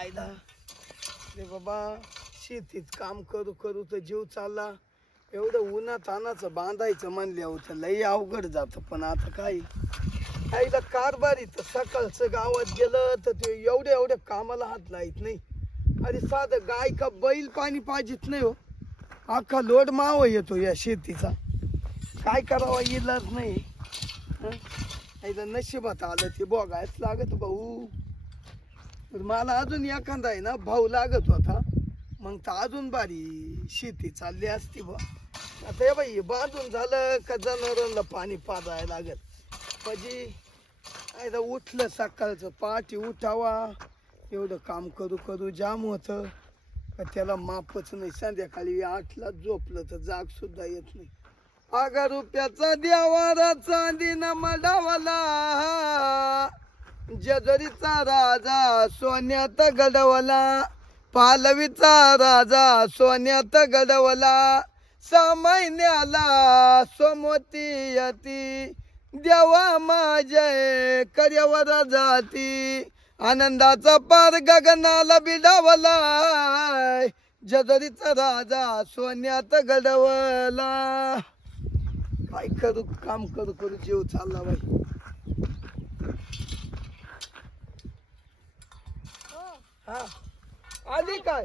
आयला रे बाबा शेतीत काम करू करू तर जीव चालला. एवढं उन्हा तानाचं बांधायचं म्हणले होतं लई अवघड जातं. पण आता काय? आईला कारभारी तर सकाळचं गावात गेलं तर ते एवढ्या एवढ्या कामाला हात लाईत नाही. अरे साधं गाय का बैल पाणी पाहिजेत नाही हो. अख्खा लोड माव येतो या शेतीचा. काय करावा इलाज नाही. हं? आईला नशिबात आलं ते बघायच लागत भाऊ. तर मला अजून एखादा आहे ना भाऊ लागत होता. मग तर अजून बारी शेती चालली असती बा आता हे बाई बाजून झालं का जनावरांना पाणी पाजायला लागत पजी आयदा उठलं सकाळचं पाठी उठावा. एवढं काम करू करू जाम होतं. का त्याला मापच नाही. संध्याकाळी आठला झोपलं तर जाग सुद्धा येत नाही. आगा रुपयाचा देवारा चांदीनं मडावला. जजरीचा राजा सोन्यात गडवला पालवीचा राजा सोन्यात गडवला समयन्याला सोमती यती देवा माझे कर्यावर जाती. आनंदाचा पार गगनाला बिडावला जजरीचा राजा सोन्यात गडवला. काय करू काम करू करू जीव चालला बाई. हा. आली काय?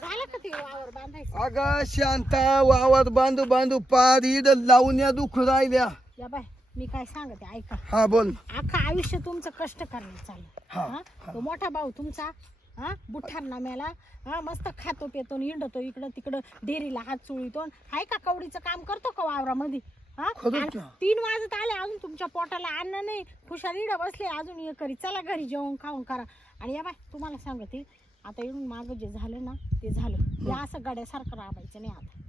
झालं का ते वावर बांधायचं? अगं शांता वावर बांधू बांधू पार इड लावून या दुख राहिल्या. या बाय मी काय सांगते ऐका. हा बोल. अख्खा आयुष्य तुमचं कष्ट करण्यात चाललं. हा, हा? तो मोठा भाऊ तुमचा हा? बुठार नाम्याला हा? मस्त खातो पितो हिंडतो इकडं तिकडं डेअरीला हात चोळीतो. हाय का कवडीचं काम करतो का वावरामध्ये? हा? खरंच आणि ना. तीन वाजत आले अजून तुमच्या पोटाला अन्न नाही. खुशाल बसले अजून हे करी. चला घरी जेवण खाऊन करा. आणि या बाय तुम्हाला सांगते आता इडून मागं जे झालं ना ते झालं. हे. असं गड्यासारखं राबायचं नाही आता.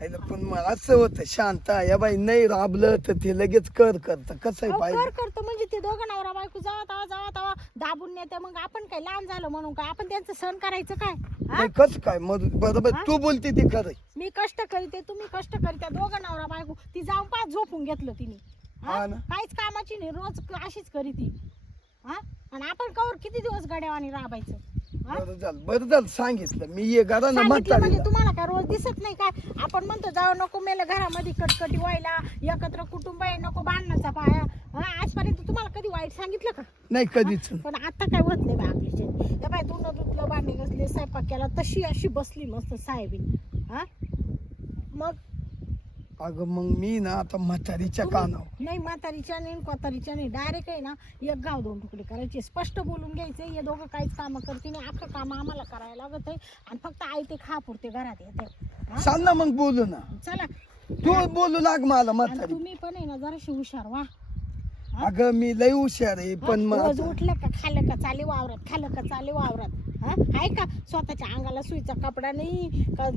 आईला पण मग असं होतं शांता या बाई नाही राबलं तर ते लगेच कर करत कसं आहे अहो, कर पाहिजे करतो म्हणजे ते दोघं नवरा बायको जावा तवा जावा तवा दाबून नेते मग आपण काय लहान झालो म्हणून काय आपण त्यांचं सहन करायचं काय हा? नाही कसं काय मग बरोबर? तू बोलते ते खरं आहे. मी कष्ट करीते तुम्ही कष्ट करीते दोघं नवरा बायको ती जाऊन पाच झोपून घेतलं तिने हा? हा ना. काहीच कामाची नाही रोज क- अशीच करी ती हा आणि आपण कवर किती दिवस गड्यावानी राबायचं? बरं झालं बरं झालं सांगितलं. मी ये घरानं सांगितलं म्हणजे तुम्हाला काय रोज दिसत नाही काय? आपण म्हणतो जाऊ नको मेलं घरामध्ये कटकटी व्हायला एकत्र कुटुंब आहे नको बांधण्याचा पाया. हा, आजपर्यंत तुम्हाला कधी वाईट सांगितलं का? नाही कधीच. पण आता काय होत नाही बा आपली त्या बाय तोंड धुतलं भांडे घासले स्वयंपाक केला तशी अशी बसली मस्त साहेबीन हा? मग? अगं मग मी ना आता म्हातारीच्या कानावर. नाही म्हातारीच्या नाही कोतारीच्या नाही. डायरेक्ट आहे ना एक गाव दोन तुकडे करायचे. स्पष्ट बोलून घ्यायचे. हे दोघं काहीच कामं करते नाही अख्खं काम आम्हाला करायला लागत आहे. आणि फक्त आई ते खा पुरते घरात येते. हा? सांग ना मग बोलू ना. चला. तू बोलू लाग मला आणि म्हातारी. तुम्ही पण आहे ना जराशी हुशार वा? अगं मी लय हुशार आहे पण मग रोज आता- उठलं का खाल्लं का चाले वावरात खाल्लं का चाले वावरात? हा? आहे का? स्वतःच्या अंगाला सुईचा कपडा नाही का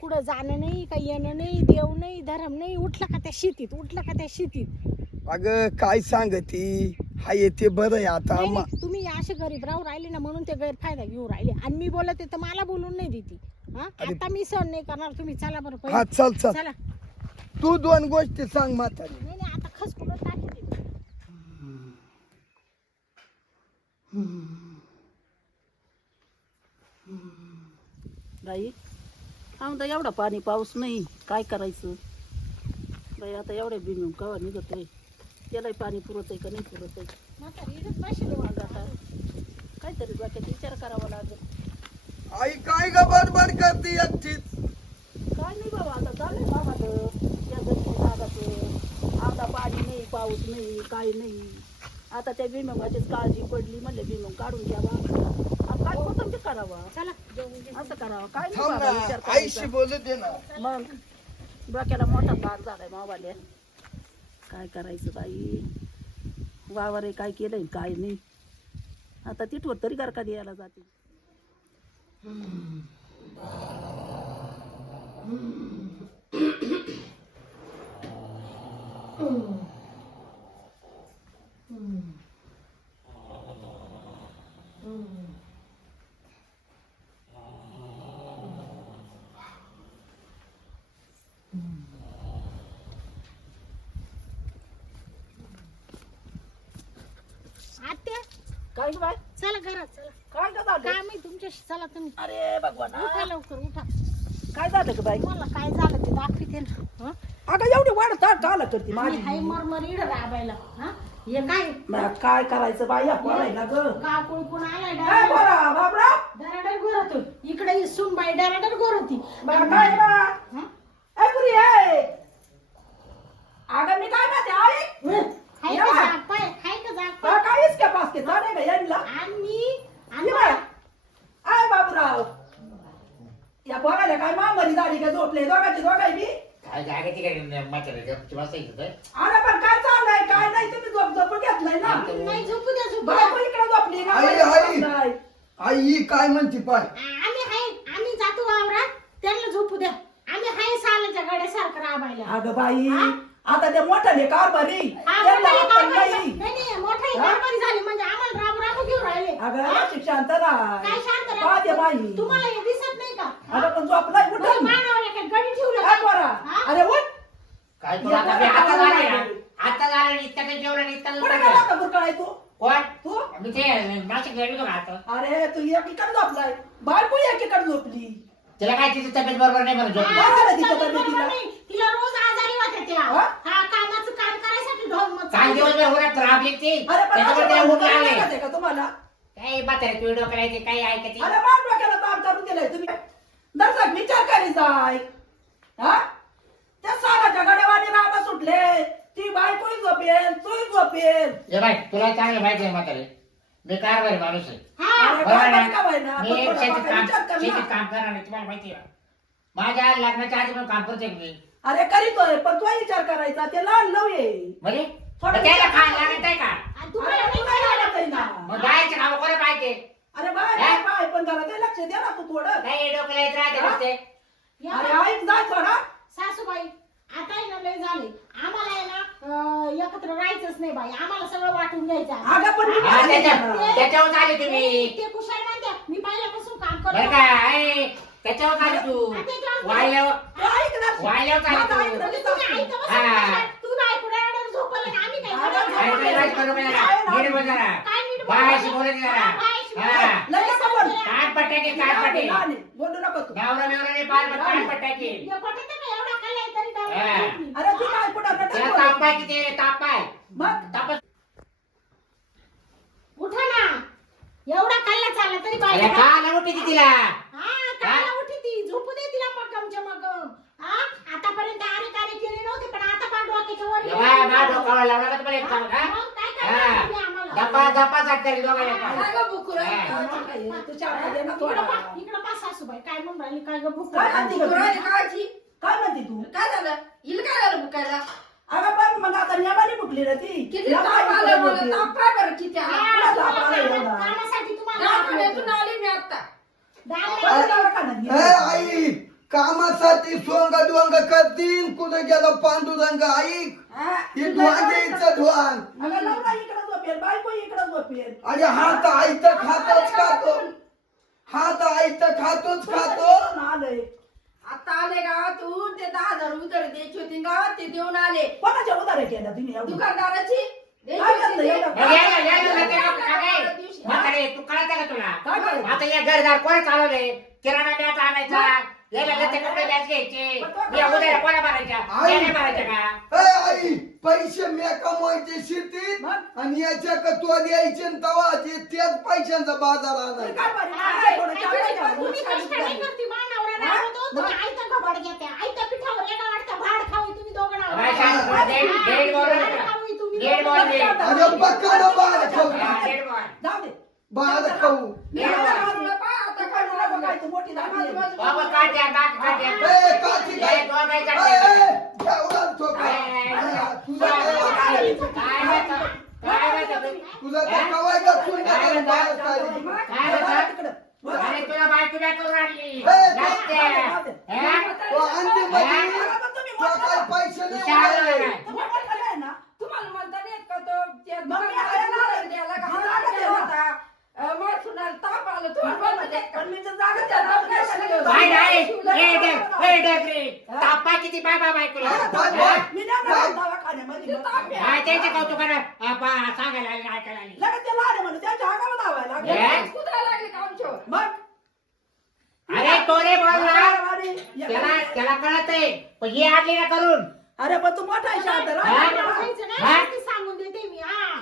कुठं जाणं नाही का येणं नाही देव नाही धर्म नाही उठलं का त्या शेतीत? उठलं का त्या शेतीत? अगं काय सांगती? हाय ते बरं आहे आता. नाही, मा- नाही, तुम्ही असे गरीब राहू राहिले ना म्हणून ते गैरफायदा घेऊ राहिले. आणि मी बोलते तर मला बोलून नाही देते. हा? अरे- आता मी सहन नाही करणार तुम्ही चला बरं हा पहिले चल चल. चला. तू दोन गोष्टी सांग म्हातारी. नाही नाही आता खसकून टाकी देते. बाई. आमदा एवढा पाणी पाऊस नाही. काय करायचं? बाई आता एवढ्या बिमिम कवा निघत आहे त्यालाही पाणी पुरत आहे का नाही पुरत आहे आता. काहीतरी डोक्यात विचार करावा लागेल. आई काय ग बडबड करते एकटीच काय नाही बाबा आता बाबाचं घरची दादाचं आता पाणी नाही पाऊस नाही काय नाही. आता त्या बिमंगाचीच काळजी पडली म्हणले बिमंग काढून घ्यावा. आता काय ते करावा. चला. असं करावं. काय नाही थांब बाबा विचार ना आईशी करायचा. बोलू दे ना. मग डोक्याला मोठा तार झालाय मावाल्या काय करायचं बाई? वावर काय केलंय काय नाही. आता तिथवर तरी गारका द्यायला जाते आत्या काय ग बाय चला घरात चला काय ग झालं काय माहिती तुमच्याशी चला तुम्ही. अरे भगवान. उठा लवकर उठा. काय झालं ग बाई? मला काय झालं ते दाखवते ना. हं? अगं एवढी वाढ काला करते आणि माझी. हाय मरमर इड राबायला. हा? हे काय? मग काय करायचं बाई? या पोरायला ग. का कुळकून आलाय काय बाबरा गोरतो इकडे सुन बाई डराडर गोरती. बा काय बा? हं? ए पुरी ए. अगं मी काय म्हणते आई? हाय या. का जाग पाय हाय का जाग बा पाय काय पास के जाने का यांना? आणि बाय आय बाबूराव या पोराला काय मामरी झाली का झोपले दोघांची दोघाई बी? काय जागा तिकडे म्हातारे गपची बसायचं तर? अरे पण काय चाललंय काय नाही तुम्ही झोप झोपून घेतलंय ना? नाही झोपू द्या झोपू द्या. बायको इकडे झोपली ना आई, आई. आई ही काय म्हणते पाय? आम्ही हाय आम्ही जातो वावरात त्यांना झोपू द्या. आम्ही हाय सालाच्या गाड्यासारखं राबायला. अगं बाई हा? आता ते मोठाले कारभारी हा, त्यांना मोठाली आपण कारभारी नाही. नाही नाही मोठाली हा? कारभारी झाली म्हणजे राहिले अगं शांत राहा. काय शांत का ते राहा? बाई. तुम्हाला हे दिसत नाही का? अगं पण झोपलाय म्हणजे उठून मानावर काय गडी ठेवलं काय का? पोरा? हा? अरे उठ. काय तुला आता मी आता झालं ना आता झालं ना, इतकं काही जेवलं नाही, इतकं कुठे काही गेला जेवलं. का बुरकाळाय तू? कोण? तू? मी ते नाशिक गेलो का आता. अरे तू एकीकडे झोपलाय. बायको एकीकडे झोपली? तिला काय तिची तब्येत बरोबर नाही. काय झालं तिच्या तब्येतीला? तिला रोज आजारी त्या. हा? हा कामाचं काम करायसाठी ढोल मग काल दिवसभर उन्हात राबली ती अरे पण त्याच्यामुळे असं तिला बोलणं ऊन नाही लागले लागत आहे का तुम्हाला? काय म्हातारे तू डोकं करायचे काही ऐकते अरे मान डोक्याला ताण करून दिलाय तुम्ही. दर्शक विचार करी जाय हा? त्या सागाच्या गड्यावानी राबा सुटले. ती बायकोही झोपेल तूही झोपेल. ये बाय तुला चांगलं माहिती आहे म्हातारे. मी कारभारी माणूस आहे. हा अरे बरोबर काय ना? का होईना, पण मी थोडं शेतीत फार काम विचार कर शेतीत ना. काम करणार नाही तुम्हाला माहिती आहे. का? माझ्या लग्नाच्या आधी पण काम करते मी. अरे करीतोय पण तो विचार करायचा. ते लहान नव ये म्हणजे? थोडं मग त्याला काय. लागत आहे का? तुम्हाला तू नाही नाही ना. मग काम कोणी पाहिजे अरे बाय? बाय बाय पण जरा ते लक्ष दे ना तू थोडं काही डोक्याला येत राहते? नुसते. या अरे ऐक जाय थोडा सासूबाई आता आहे ना लय झाले आम्हाला आहे ना अं, एकत्र राहायचंच नाही बाई आम्हाला सगळं वाटून घ्यायचं आहे. अगं पण मी हा, काय त्याच्या- करणार? त्याच्यावर आले तुम्ही नाही, ते कुशाल म्हणते मी पहिल्यापासून काम बरं करतो का ऐ, त्याच्यावर आले तू वायल्यावर तू ऐक ना. माझं तू तुम्ही बसा हा. कुशाल. तू नाही कुठे रडायला झोपलं का? अरे, काय काय पटे. बोलू? नको तू. तू काय कुठं त्याला. ताप आहे किती ताप आहे? मग? ताप उठा ना. एवढा खाल्ला चालला तरी अरे बाहेर उठी तिला हा काला उठी ती झोपू दे तिला मगमच्या मगम हा आतापर्यंत आरे कार्य केले नव्हते पण आता बाय, लावलं का तुम्हाला एक हा, सांगू? मग काय हा. आम्हाला? दोघांना हा. काय गं बुकुरा? हा. आहे? तू चहा दे ना इकडं थोडा. पा- इकडं पा सासूबाई काय म्हणून राहिली काय ग भूक काय म्हणते लागली? गं तू? काय म्हणते तू काय झालं हिला काय झालं बुकायला अगं पण मग आता नेमानी फुटली ती किती ताप आलं फुटलं मला होती? ताप काय बरं किती हा, आला? कुठं तुम्हाला जाता कामा- एवढा? कामासाठी तुम्हाला दवाखान्यातून आले मी आता दाम कोणत्या दवाखान्यात ए गेली? आई कामासाठी सोंग डोंग करतील कुठे गेलं पांडुरंग ऐक हा? ध्वांगेचं ध्वान अगं नवरा इकडं झोपेल बायको इकडं झोपेल अरे हा तर आईत खातोच खातो हा तर आईत खातोच खातो आलंय आता आले गावातून ते दहा हजार उतर द्यायची होती गावात ते देऊन आले कोणाच्या उधारे केल्या तुम्ही एवढी? दुकानदाराची द्यायची काय करतं. एवढं? मग? काय काय? म्हातारे, तू कळतं का तुला काय करायचं? आता या घरदार कोण चालवले किराणा बॅच आणायचा याला लते कपडे बॅच घ्यायचे या उद्याला कोणा मारायच्या आई. याने मारायच्या का ए आई पैसे मी कमवायचे शेतीत मग? आणि याच्या का तो द्यायचे तवा ते त्याच पैशांचा बाजार आणायचा? हा, काय थोडं चहा काय दे ना. तुम्ही कष्ट नाही करती, मानावरा हा? राबवतो, तुम्ही आयतं घबाड घेत्या. आयतं पिठावर एका वाटतं भाड खावी तुम्ही दोघं नाव. बाय, शांत बस, डेड- हा, डेड बॉल भाड नका. खावी तुम्ही डेड दोघं बॉल नाव. दे. अरे बक्काला बाळ खाऊ हा, डेड बॉल. जाऊ दे. बाळ खाऊ मी डेड आता बॉल. बाजूला पहा, आता काय मला बघायचं, मोठी झाली आहे. बाबा काट्या बाक काट्या ए काची काय ए, दोन बाई ए, काट्या. ए, एवढा ठोका. ए, अरे, तुझा काय काय माहिती? काय माहिती? काय माहिती? तुझा त्या कवायचा चुलता बाळ काढली. काय बघा माहिती? तिकडं. अरे तुला बायको बॅक करून आणली ए, ते- नाचते. हा? तो अंडी मध्ये अगं, पण तुम्ही तो काय मोठं- पैसे तू नाही शाळेला उडाले. काय? तुम्ही मोठं आहे ना? तुम्हाला म्हणता नाही येत का तो ते मग मी आहे ना. दुकानदाराला द्यायला का? मी जागा जागा द्यायला द्यायला. होता. अं, मला सुनायला ताप आलं तुम्हाला पण म्हणता येत का? मी तर जागा द्यायला नाही शिकलो. काय नाही ए, डे- ए, डेब्री. तापा किती बाबा बायकोला हा, हा? ताप. मी नाही ना दवाखान्यामध्ये. ताप आहे. हा, त्यांचे कौतुक करा. हा, पा, सांगायला आली, ऐकायला आली. लगेच ते लहान आहे म्हणून त्याच्या अंगावर यालाच कुत्रायला लागले का आमच्यावर? मग? अरे तो रे बोलला. अरे, त्याला त्याला कळत आहे पण हे आणली ना करून. अरे पण तू मोठा आहे शांत राह. सांगून देते मी हा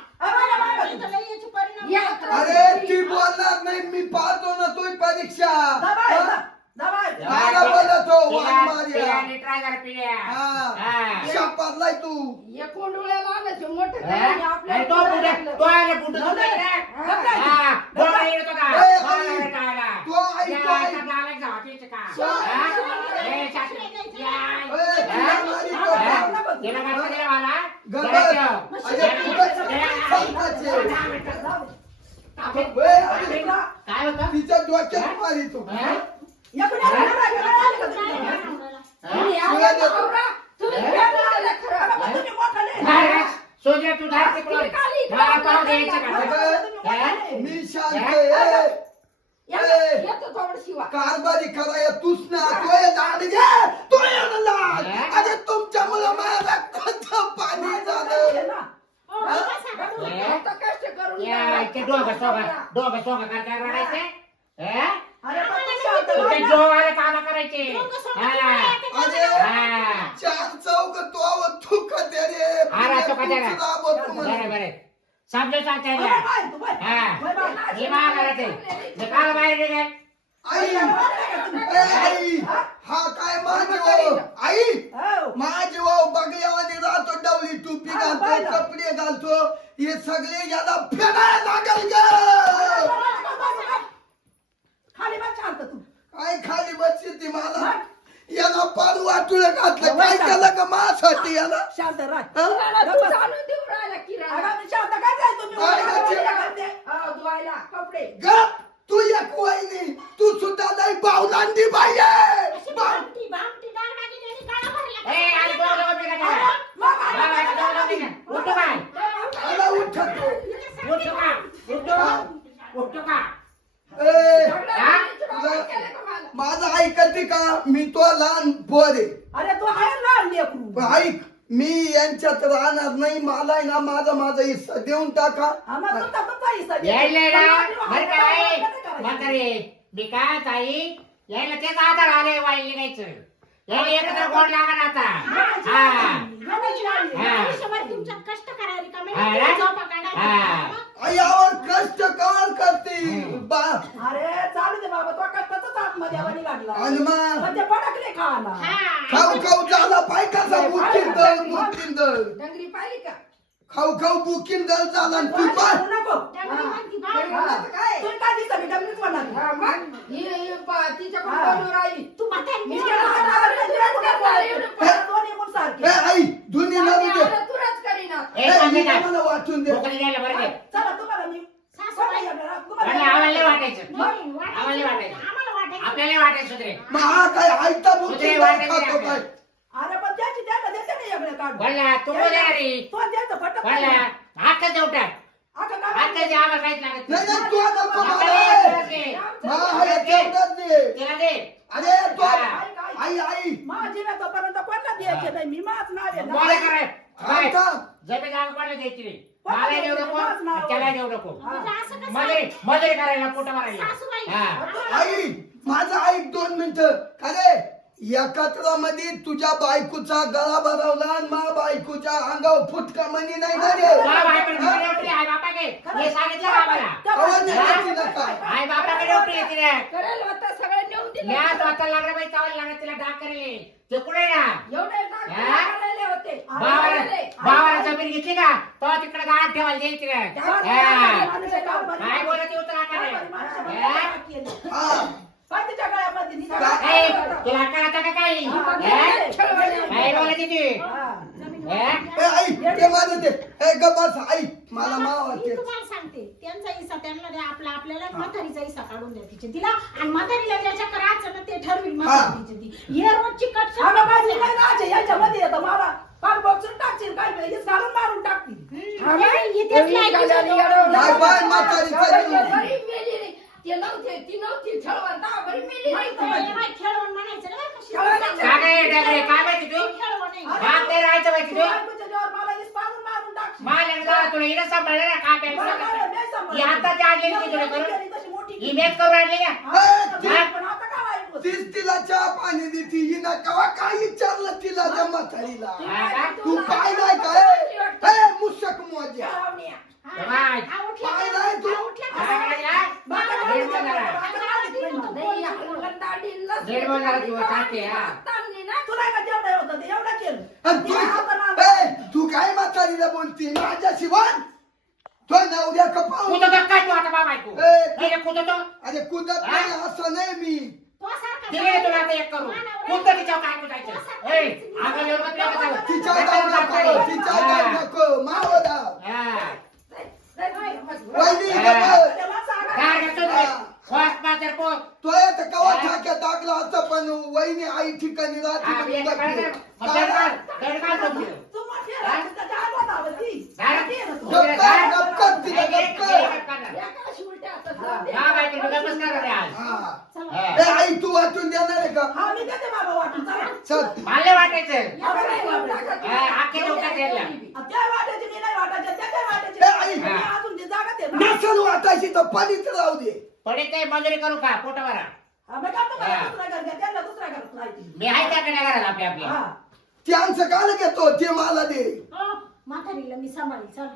याचे. अरे ती बोलणार नाही मी पाहतो ना तुझी परीक्षा दबाय, हा? वाघ मार्या. हा. हा. शापातलाय तू हे कोंडुळ्याला आणायचं मोठं हा? त्याने आपल्या अरे तो. तो. तो. हा, डोळा येतो का? ए, डोळा आई. येतो आला. तू ऐक, या, तू ऐक. काय होतं? तिच्या डोक्यात मारी तू हा? तू धार तिकडं. तुम्ही खाली द्यायचं का? मी शांत ए. येतो थोडं शिवा कारभारी कराया तूच ना तू घे तू लाड. अरे तुमच्यामुळे माझ्या रक्ताचं पाणी झालं. हो, बसा. हे? आता कष्ट करून या, द्यावं. इथे डोकं सोगा डोकं सोगा करता रडायचे हा? अरे, पण तू शांत राह तुझे ना. जोवाला काम करायचे डोकं सोडून हा. अरे हा. चार चौक तो आव तू कते रे आरा तो रे. बरं बरं समजून सांगता बाय. हा. हे महागारात आहे काल बाहेर निघेल आई. ए, आई. हा काय आई. हो. बगल्यामध्ये राहतो डवली टोपी हा, घालतो. कपडे घालतो. हे सगळे याला फेडायला लागल ग. खाली बस शांत तू. काय खाली बसली ती मला? याला पार वाटून घातलं काय केलं का माझ्यासाठी याला? शांत राह. हा? तू किराणा. अगं, मी शांत काय जाय तुम्ही काय उद्या करायचे? उद्या करते. हा, धुवायला कपडे ग तू एक वहिनी तू सुद्धा नाही बावलांडी बाई आहे. आला उठतो का उठतो उठतो का ए हा? तुला केलं का मला? माझं ऐकते का मी तो लहान पोर आहे अरे तू आहे लहान लेकरू पण ऐक मी यांच्यात राहणार नाही मला ना माझा माझा हिस्सा देऊन टाका आम्हाला तुमचा तुमचा हिस्सा दे. यायला ना पण बरं माझी काय वाहन नाही करायची. म्हातारे मी काय ताई यायला तेच आधार आले वाईल निघायचं यायला एकत्र गोड लागणार आता हा हा. आयुष्यभर तुमच्यात कष्ट करायला रिकामे हा नाही, ना? झोपा काढायला. हा. आई यावर कष्ट कर करते बा अरे चालू दे बाबा तो कष्टाचाच आतमध्ये आवानी लागला आणि मग पण ते पडकले खाला हा. खाऊ खाऊ झाला पाय कसा बुकिंग दल बुकिंग दल डंगरी पाहिली का खाऊ खाऊ बुकिंग दल झाला आणि तू पाय नको हा. बाळ. हा. काय? तू काय दिसत मी डबलीच म्हणणार हा, मग ही- ही पा- तिच्याकडून हा. बोलून राहिली मी. गेला हात आला, तुला कुठं बोलायचं? दोन्ही एकूण सारखे. ए आई दुनी नवी दे आता तुलाच करीना ए, मी का? मला वाचून दे चला तुम्हाला मी सासूबाई. तुम्हाला म्हणलं आम्हाला नाही वाटायचं आम्हाला. वाटायचं. आपल्याला सुधरे मग हा काय आयता तुझे बुकिंग वाटे दल खातो नाही काय अरे पण त्याची त्याला देते एवढे काढून. तू बोल रे. तो द्यायचं फटक म्हणला हातच देऊ टाक आता हातच काय दे आम्हाला काहीच लागत नाही. नाही नाही तू आता आपल्याला मला एकच घे. मा हाय तेवढंच दे. तिला दे. अरे तो हा. आई आई. माझी ना तोपर्यंत कोणाला द्यायचे नाही? मी माझ नाव आहे बोल ना. करे काय आता जमीन कोणाला द्यायची नाही मला देऊ नको. त्याला देऊ नको. म्हणजे असं कसं? मजुरी मजुरी करायला पोट मारायला. सासूबाई. हा. आई माझं ऐक दोन मिनिटं. अरे एकत्रामध्ये तुझ्या बायकोचा गळा भरवला आणि मा बायकोच्या अंगावर फुटका मनी नाही ना रे. आई बापाकडे हे सांगितलं का आम्हाला? नाही? आई बापाकडे तिने करेल होता सगळं नेऊन दिलं. या तो आता लागला बाई चावायला लागला तिला डाग करेल. ते कुठे ना? एवढे टाक हा? होते. भावाला जमीन घेतली का? तो तिकडे गाठ ठेवायला जाईल हा. काय बोलत येऊ तर आता? हा? हा. कळतं का काही? हा? काय बोलत येते हा. ए आई ते माझं ते. ए बस आई मला मावा मी ते तुम्हाला सांगते. त्यांचा हिस्सा त्यांना द्या आपला आपल्याला म्हातारीचा हिस्सा काढून द्या तिचे तिला. आणि म्हातारीला ज्याच्या करायचं ना ते ठरवील म्हातारीचे ती. हे रोजची कट याच्यामध्ये येतं मला टाकशील काय मारून टाकतील. काय बाय म्हातारीचा जीव. बरी मेली रे. ते नव्हते ती नव्हती छळवण दहा बरी मेली नाही खेळवण म्हणायचं ना बरं का? खेळवण काय काय डगरे काय माहिती तू खेळवण नाही. बाप नाही राहायचं माहिती तू तू बायकोच्या जीवावर मला मारून टाकशील. मला तुला हिनं सांभाळलं ना काय प्यायचं. ही आताची आणलेली ती तुला करून केली तशी मोठी ही मेक करून आणली का हा, आता? तीच तिला चहा पाणी देते हिना कवा काय विचारलं तिला त्या म्हातारीला हा का? तू काय नाही काय ए मुसक मोज्या. हा? हा, हा. आणि ते. ए, तू काय म्हातारीला बोलती माझ्या शिवाय तो नवऱ्या कपाळ कुदतो काय तू आता बाबा ऐकू ए, नाही रे, कुदतो अरे कुदत नाही असं नाही मी आहे तुला आता एक करू कुदतो तिच्यावर काय कुदायचं ए आगं एवढं तुला कसं- तिच्या जाऊ नको? तिच्या हा. जाऊ नको हा. वहिनी हा. काय करतो तू? वास पाचर पोर. तो आता कवा ठाक्या टाकला असं पण वहिनी आई ठिकाणी राहते हा, हा. हा. हा. हा. आई तू वाटून देणार आहे का? हा, चला. मला वाटायचं. हा. नसल तर पलीच राहू दे. पडे ते मजुरी करू का? पोटावर हा, मग आता मला हा. घरात त्यांना. मी आहे त्याकडे घराला आपल्या आपल्या. हा. त्यांचं काल घेतो ते मला दे. हो, म्हातारीला मी सांभाळी चल.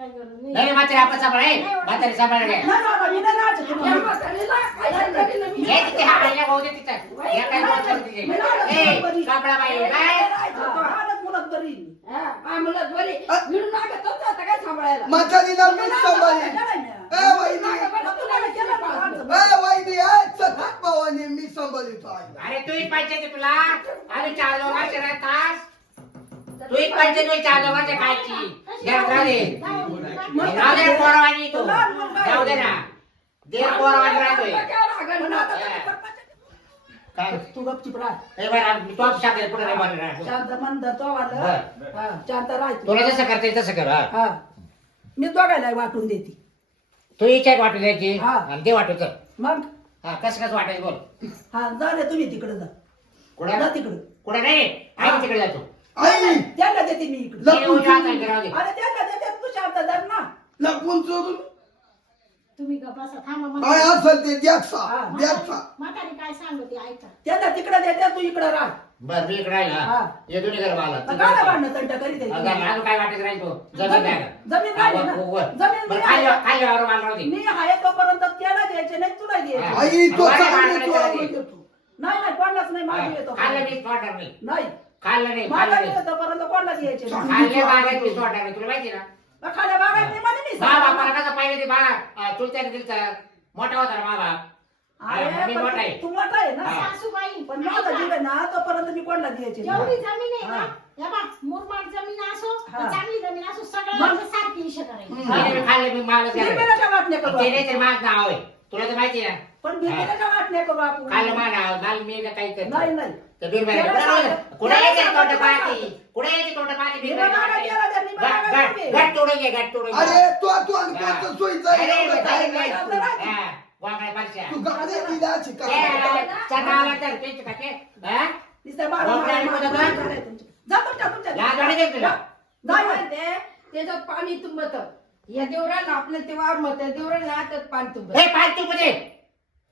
काही गरज नाही. म्हातारी आपण सांभाळ म्हातारी नाही. बाबा, मी नाही राहायचं या तुम्हाला. म्हातारीला खायला घरी नवीन. हे तिथे आईला भाऊ दे तिथं. या काय बोलत नाही तिथे. ए कापडा बाई नाही काय राहायचं. राहण्यात मुलात बरी. हा, आम्हाला बरी भिडू नका तर आता काय सांभाळायला? म्हातारीला मी सांभाळी भावानी मी। अरे तू पाहिजे तुला। अरे चार लोकांचे राहतात तू पाहिजे तू चार लोकांचे खायची। जाऊ दे जाऊ दे पोरवानी तू। जाऊ दे ना। दे पोरवानी राहतोय। काय हा. तू गपचूप राह. ए बरं मी तो शाखेत पुढे नाही बोलणार राह. शांत मन धरतो वालं. बरं. हा, शांत राह तू. तुला जसं करता येईल तसं कर हा. हा. मी दोघायला वाटून देते. तू इच्छा वाटू द्यायची हा. आणि ते वाटू कर मग? हा कसं कसं वाटायचं बोल. हा जा रे तुम्ही तिकडे जा. कुठे? जा तिकडे. कुठे नाही? आई तिकडे जातो आई! त्यांना देते मी इकडे. लपून. अरे त्यांना देते तू शांत धर ना. लपून चोरून तुम्ही गप्पासा थांबा काय. असेल ते हा. म्हातारी काय सांगते ऐका. त्यांना तिकडे देते तू इकडे राह. बर मी इकडे राहील हा. हा. ये दोन्ही घर मला काय भांडणं तंट करीत आहे? अजून काय वाटत राहील तो? जमीन जमीन- जमीन ना. बरं. खाली वावर मला राहू दे. मी आहे तोपर्यंत त्याला द्यायचे नाही तुला द्यायचे हा. आई तो चांगली आवडते. नाही नाही कोणालाच नाही माझी येतो. खाल्लं नाही नाही. खाल्लं नाही माझा खाल्लं नाही. तोपर्यंत कोणाला द्यायचे नाही. खाल्ले बागायत मी वाटणार नाही. तुला माहिती ना? मग खाल्या बागायत नाही कसं पाहिजे ते बा चुलत्याने दिलता मोठा होता ना बाबा. अरे, मी पण मोठा आहे. तू मोठा आहे ना हा. सासूबाई पण माझा ऐका. जीव आहे ना तोपर्यंत मी कोणाला द्यायचे नाही. जेवढी जमीन आहे हा. ना या बा मुरमाड जमीन असो हा. चांगली जमीन असो सगळं मग? आमचं सारखी इशे करायची मी नाही खाल्लं मी मालच मी घ्यायला. बिनाच्या वाटण्या करू ते आपण. नाही तर माझ नाव आहे तुला तर माहिती आहे ना पण बिनाच्या वाटण्या करू आपण खाल्लं मा नाव माल मी एकदा काही करतो नाही नाही तर बीर बाई, त्याला? सांगा- कुठं यायचे तोंड पाहते. कुठे यायचे तोंड पाहते तोडून घे तोडून घे. अरे तू तू आणि हा. सोयीचं अरे, काय नाही. नाही. हा, वांगड्या पारश्या. तू गाडी तर ते? हा? तुमच्या- जा तुमच्या तुमच्या. लाज वाटते तुला? ते त्याच्यात पाणी तुंबत. या देवराला आपलं ते वावर मत देवराला त्यात पाणी तुंबत. हे पालतू मध्ये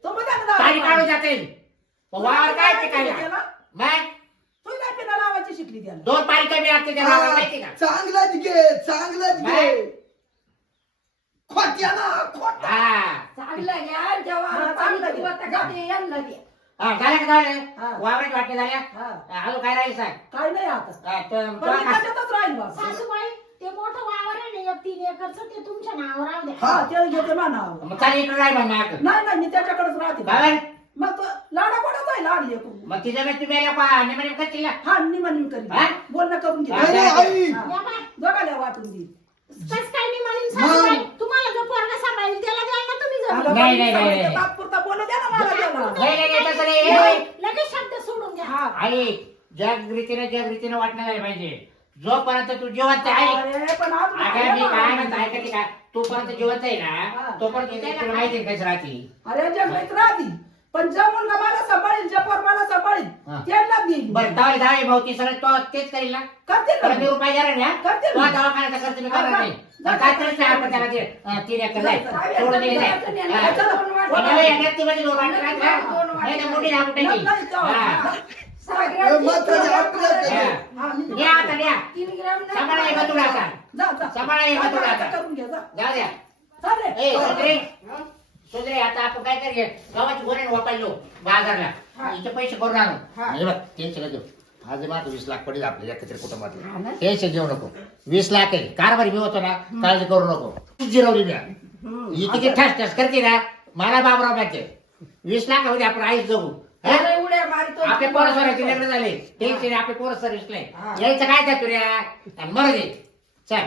तुम्ही त्या ना- पाणी. काढून जाते. वावर काय ते काय त्याला? मग? तू लावायची शिकली त्याला. दोन पाणी कमी लागते त्या वावराला माहिती का? चांगलंच घे चांगलंच घे. खोट्या ना खोट हा. चांगलं घ्या जेव्हा हा, पाणी चांगलं तुंबत घ्या. का ते यांना द्या हा, झालं का झालं हा. वावराची वाटणी झाल्या? हा. अजून काय राहील सांग? काय नाही आता. हा, तर- पण मी तो- त्याच्यातच राहील बा. सासूबाई ते मोठं वावर आहे ना एक तीन एकरचं ते तुमच्या नावावर राहू द्या. हा ते घेते मानावर मग चालेल इकडे राहील मग नाही नाही मी त्याच्याकडेच राहते. काय मग तो लाडा कोणाच आहे? लाड लेकरू मग तिच्या मी तुम्ही आल्या पहा निम्या करतील ना. हा निमा निम करीन. हा? बोलणं करून घे. हा, अरे आई या बाय दोघाला वाटून दे कस काय नाही म्हणून सासूबाई तुम्हाला जो पोरगा सांभाळेल त्याला द्याल ना नाही, नाही, नाही, नाही. तात्पुरता बोलू द्या ना मला त्याला नाही नाही नाही, तसं नाही. ए, बाई. लगेच शब्द सोडून द्या हा आई जग रीतीने जग रीतीने वाटणं झालं पाहिजे जोपर्यंत तू जिवंत आहे अरे, पण आज अगं मी काय म्हणतो ऐकते का तोपर्यंत जिवंत आहे हा. ना तोपर्यंत तुला माहिती आहे कसं राहते अरे जगत राहती पण ज्या मुलगा मला सांभाळील ज्या पोर मला सांभाळील हा. त्यांना देईल बरं भाऊ ती सगळं तो तेच करील ना करते त्याला ना मी रुपये देणार नाही, हा? करते तो ना. दवाखान्याचा खर्च मी करणार हा, नाही जा. काय आपण त्याला ते अं, तीन एकर हा. कोणाला दोन. नाही तर मोठी टाकी. हा. आता. सांभाळा हे. सांभाळा हे. जाऊ द्या. ए आपण काय करूया गावाची गोरे वापरलो बाजारला हा. इथे पैसे करून आणू हा. हे बघ टेन्शन घेऊ आज माझं वीस लाख पडेल आपल्या एकत्र हा ना. कुटुंबातलं टेन्शन घेऊ नको. वीस लाख आहे. कारभारी मी होतो ना काळजी करू नको. जिरवली मी हम्म. ही किती ठस ठस करते ना मला बाबराव माहिती वीस लाख होते आपण आईच जगू. हा? अरे, उड्या मारतो. आपले पोरं लग्न झाले. टेन्शन आपले पोरं सर्विस हा. नाही यायचं काय त्या तुऱ्या आणि मर दे. चल.